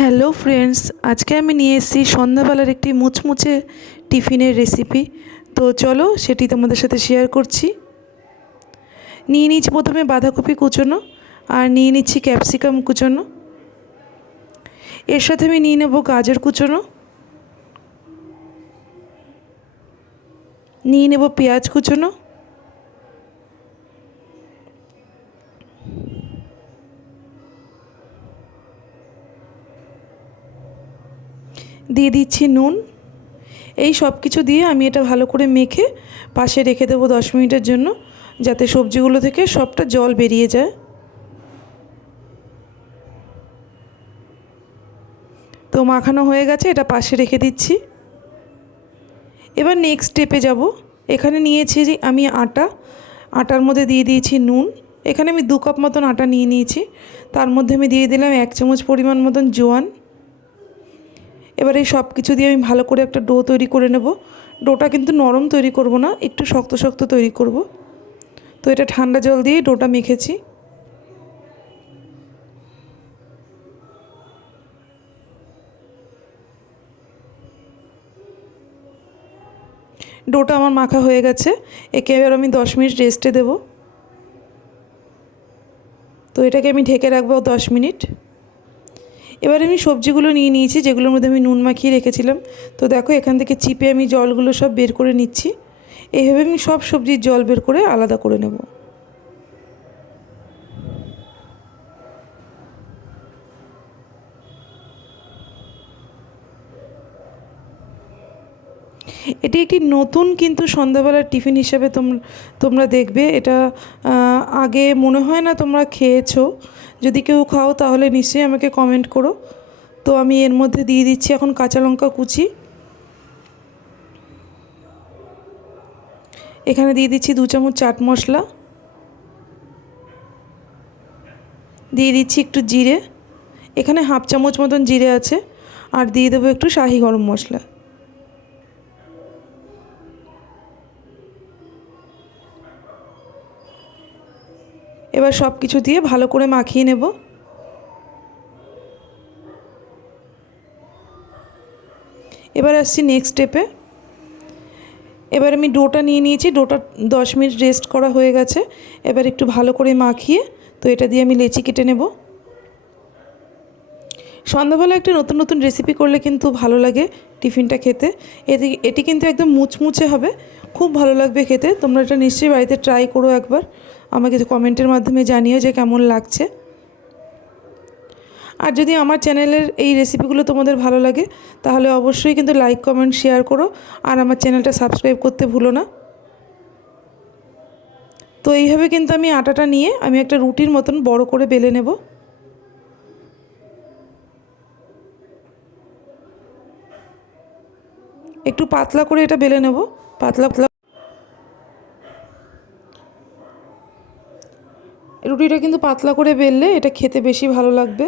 Hello friends, আজকে আমি নিয়ে এসেছি সন্ধ্যাবেলার একটি মুচমুচে টিফিনের রেসিপি। তো চলো সেটি তোমাদের সাথে শেয়ার করছি। নিয়ে নিচ্ছি প্রথমে বাঁধাকপি কুচোনো, আর নিয়ে নিচ্ছি ক্যাপসিকাম কুচোনো। এর সাথে আমি নিয়ে নেব গাজর কুচোনো, নিয়ে নেব পেঁয়াজ কুচোনো, দিয়ে দিচ্ছি নুন। এই সব কিছু দিয়ে আমি এটা ভালো করে মেখে পাশে রেখে দেবো 10 মিনিটের জন্য, যাতে সবজিগুলো থেকে সবটা জল বেরিয়ে যায়। তো মাখানো হয়ে গেছে, এটা পাশে রেখে দিচ্ছি। এবার নেক্সট স্টেপে যাব। এখানে নিয়েছি যে আমি আটার মধ্যে দিয়ে দিয়েছি নুন। এখানে আমি 2 কাপ মতন আটা নিয়ে নিয়েছি। তার মধ্যে আমি দিয়ে দিলাম 1 চামচ পরিমাণ মতন জোয়ান। এবার এই সব কিছু দিয়ে আমি ভালো করে একটা ডো তৈরি করে নেব। ডোটা কিন্তু নরম তৈরি করব না, একটু শক্ত শক্ত তৈরি করব। তো এটা ঠান্ডা জল দিয়ে ডোটা মেখেছি। ডোটা আমার মাখা হয়ে গেছে। একে এবার আমি 10 মিনিট রেস্টে দেব। তো এটাকে আমি ঢেকে রাখবো 10 মিনিট। এবার আমি সবজিগুলো নিয়ে নিয়েছি, যেগুলোর মধ্যে আমি নুন মাখিয়ে রেখেছিলাম। তো দেখো, এখান থেকে চিপে আমি জলগুলো সব বের করে নিচ্ছি। এইভাবে আমি সব সবজির জল বের করে আলাদা করে নেব। এটি একটি নতুন কিন্তু সন্ধ্যাবেলার টিফিন হিসেবে তোমরা দেখবে। এটা আগে মনে হয় না তোমরা খেয়েছো। যদি কেউ খাও তাহলে নিশ্চয়ই আমাকে কমেন্ট করো। তো আমি এর মধ্যে দিয়ে দিচ্ছি এখন কাঁচা লঙ্কা কুচি। এখানে দিয়ে দিচ্ছি 2 চামচ চাট মশলা, দিয়ে দিচ্ছি একটু জিরে। এখানে হাফ চামচ মতন জিরে আছে। আর দিয়ে দেবো একটু শাহি গরম মশলা। এবার সব কিছু দিয়ে ভালো করে মাখিয়ে নেব। এবার আসছি নেক্সট স্টেপে। এবার আমি ডোটা নিয়ে নিয়েছি। ডোটা 10 মিনিট রেস্ট করা হয়ে গেছে। এবার একটু ভালো করে মাখিয়ে তো এটা দিয়ে আমি লেচি কেটে নেব। সন্ধ্যাবেলা একটা নতুন নতুন রেসিপি করলে কিন্তু ভালো লাগে টিফিনটা খেতে। এটি কিন্তু একদম মুচমুচে হবে, খুব ভালো লাগবে খেতে। তোমরা এটা নিশ্চয়ই বাড়িতে ট্রাই করো একবার, আমাকে কমেন্টের মাধ্যমে জানিও যে কেমন লাগছে। আর যদি আমার চ্যানেলের এই রেসিপিগুলো তোমাদের ভালো লাগে তাহলে অবশ্যই কিন্তু লাইক কমেন্ট শেয়ার করো, আর আমার চ্যানেলটা সাবস্ক্রাইব করতে ভুলো না। তো এইভাবে কিন্তু আমি আটাটা নিয়ে আমি একটা রুটির মতন বড় করে বেলে নেব। একটু পাতলা করে এটা বেলে নেব, পাতলা পাতলা। রুটিটা কিন্তু পাতলা করে বেললে এটা খেতে বেশি ভালো লাগবে।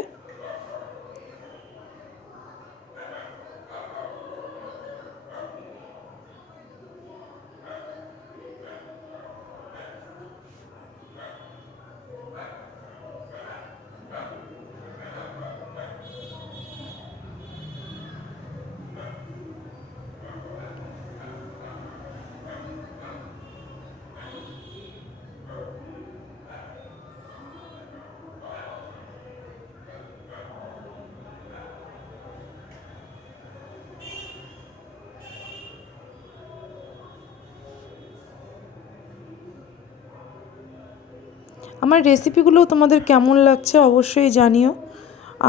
আমার রেসিপিগুলো তোমাদের কেমন লাগছে অবশ্যই জানিও।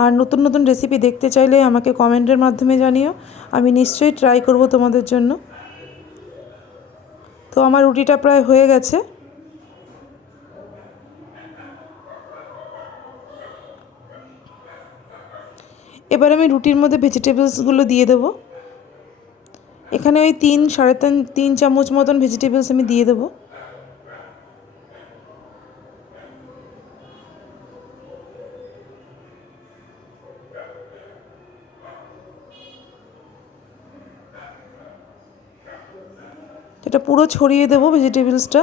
আর নতুন নতুন রেসিপি দেখতে চাইলে আমাকে কমেন্টের মাধ্যমে জানিও, আমি নিশ্চয়ই ট্রাই করব তোমাদের জন্য। তো আমার রুটিটা প্রায় হয়ে গেছে। এবার আমি রুটির মধ্যে ভেজিটেবলসগুলো দিয়ে দেবো। এখানে ওই 3 চামচ মতন ভেজিটেবলস আমি দিয়ে দেবো। এটা পুরো ছড়িয়ে দেবো ভেজিটেবলসটা।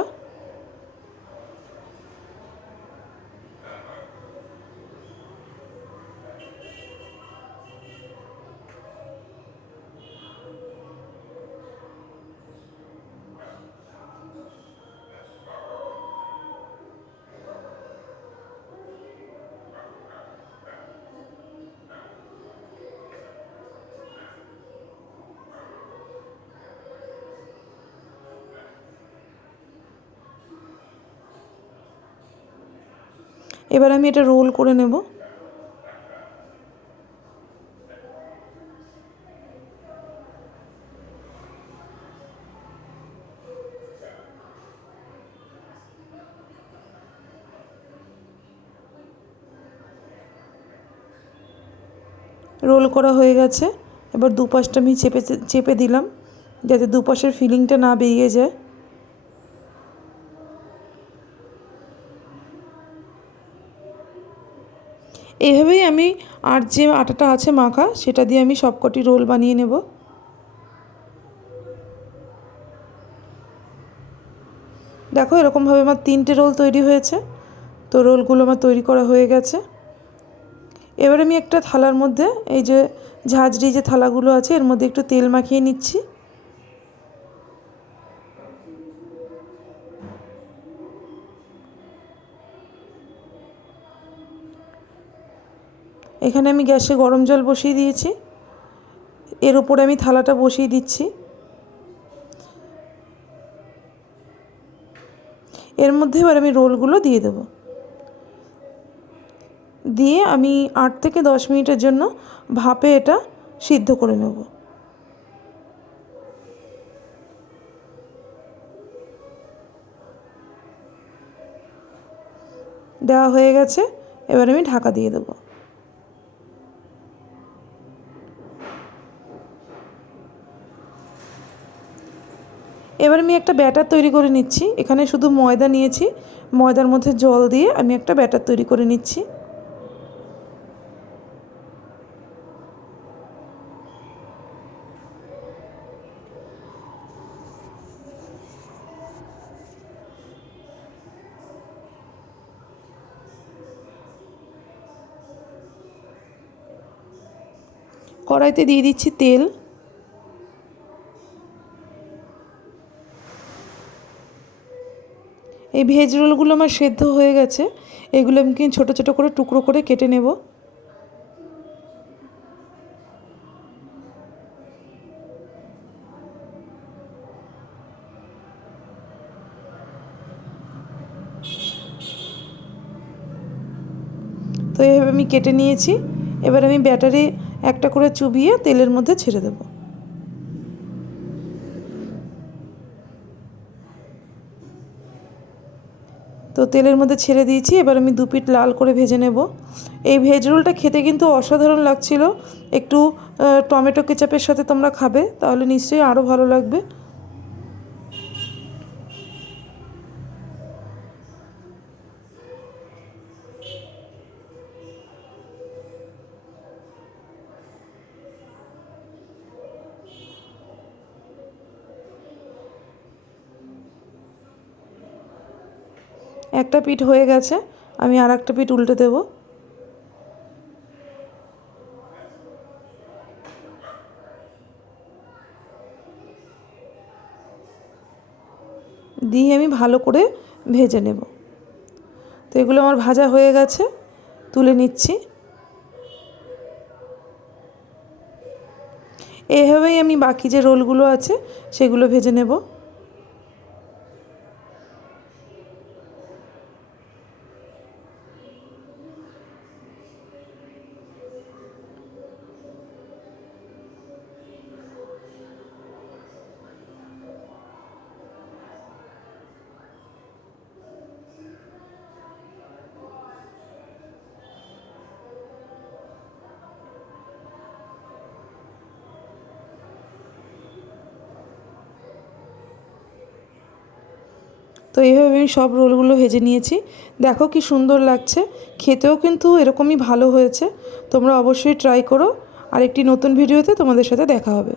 এবার আমি এটা রোল করে নেব। রোল করা হয়ে গেছে। এবার দুপাশটা আমি চেপে চেপে দিলাম যাতে দুপাশের ফিলিংটা না বেরিয়ে যায়। এইভাবেই আমি আর যে আটাটা আছে মাখা সেটা দিয়ে আমি সবকটি রোল বানিয়ে নেব। দেখো এরকমভাবে আমার 3টে রোল তৈরি হয়েছে। তো রোলগুলো আমার তৈরি করা হয়ে গেছে। এবার আমি একটা থালার মধ্যে এই যে ঝাঁঝরি যে থালাগুলো আছে এর মধ্যে একটু তেল মাখিয়ে নিচ্ছি। এখানে আমি গ্যাসে গরম জল বসিয়ে দিয়েছি। এর উপরে আমি থালাটা বসিয়ে দিচ্ছি। এর মধ্যে এবার আমি রোলগুলো দিয়ে দেব। দিয়ে আমি 8 থেকে 10 মিনিটের জন্য ভাপে এটা সিদ্ধ করে নেব। দেওয়া হয়ে গেছে। এবার আমি ঢাকা দিয়ে দেব। এবার আমি একটা ব্যাটার তৈরি করে নিচ্ছি। এখানে শুধু ময়দা নিয়েছি, ময়দার মধ্যে জল দিয়ে আমি একটা ব্যাটার তৈরি করে নিচ্ছি। কড়াইতে দিয়ে দিচ্ছি তেল। এই ভেজ রোলগুলো আমার সেদ্ধ হয়ে গেছে। এগুলো আমি ছোটো ছোটো করে টুকরো করে কেটে নেব। তো এইভাবে আমি কেটে নিয়েছি। এবার আমি ব্যাটারে একটা করে চুবিয়ে তেলের মধ্যে ছেড়ে দেব। তো তেলের মধ্যে ছেড়ে দিয়েছি। এবার আমি 2 পিঠ লাল করে ভেজে নেব। এই ভেজ রোলটা খেতে কিন্তু অসাধারণ লাগছিল। একটু টমেটো কেচাপের সাথে তোমরা খাবে, তাহলে নিশ্চয়ই আরও ভালো লাগবে। একটা পিঠ হয়ে গেছে, আমি আর একটা পিঠ উল্টে দেব। দিয়ে আমি ভালো করে ভেজে নেব। তো এগুলো আমার ভাজা হয়ে গেছে, তুলে নিচ্ছি। এইভাবেই আমি বাকি যে রোলগুলো আছে সেগুলো ভেজে নেব। তো এইভাবে আমি সব রোলগুলো ভেজে নিয়েছি। দেখো কি সুন্দর লাগছে, খেতেও কিন্তু এরকমই ভালো হয়েছে। তোমরা অবশ্যই ট্রাই করো। আর একটি নতুন ভিডিওতে তোমাদের সাথে দেখা হবে।